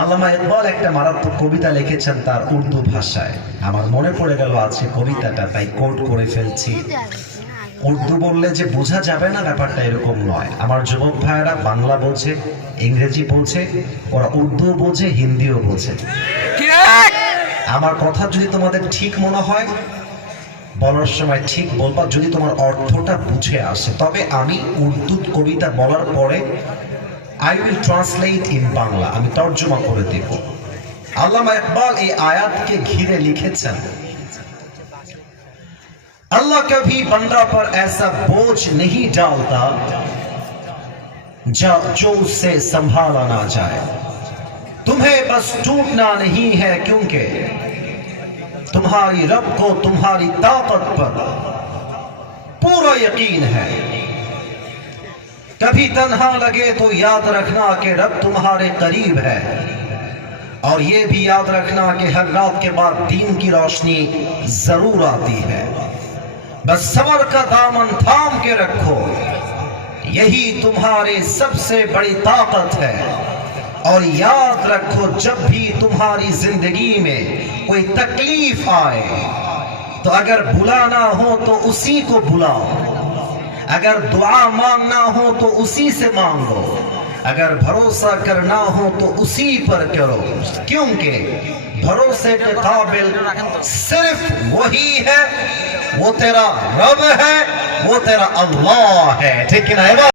আল্লামা ইকবাল একটা মারাত্মক কবিতা লিখেছেন তার উর্দু ভাষায়। আমার মনে পড়ে গেল আছে কবিতাটা, তাই কোট করে ফেলছি। উর্দু বললে যে বোঝা যাবে না ব্যাপারটা এরকম নয়। আমার যুবক ভাইয়েরা বাংলা বোঝে, ইংরেজি বোঝে, ওরা উর্দু বোঝে, হিন্দিও বোঝে। আমার কথা যদি তোমাদের ঠিক মনে হয় বলার সময় ঠিক বলবা, যদি তোমার অর্থটা বুঝে আসে। তবে আমি উর্দু কবিতা বলার পরে I will translate in Bangla, আমি তর্জমা করে দেব। আল্লামা ইকবাল এই আয়াতকে ঘিরে লিখেছেন, अल्लाह कभी बंदा पर ऐसा बोझ नहीं डालता जो उससे संभाला ना जाए। तुम्हें बस टूटना नहीं है, क्योंकि तुम्हारी रब को तुम्हारी ताकत पर पूरा यकीन है। कभी तन्हा लगे तो याद रखना कि रब तुम्हारे करीब है, और ये भी याद रखना कि हर रात के बाद दीन की रोशनी जरूर आती है। बस सबर का दामन थाम के रखो, यही तुम्हारे सबसे बड़ी ताकत है। और याद रखो, जब भी तुम्हारी जिंदगी में कोई तकलीफ आए तो अगर बुलाना हो तो उसी को बुलाओ, अगर दुआ मांगना हो तो उसी से मांगो, अगर भरोसा करना हो तो उसी पर करो, क्योंकि भरोसे के काबिल सिर्फ वही है, वो तेरा रब है, वो तेरा अल्लाह है। ठीक है ना?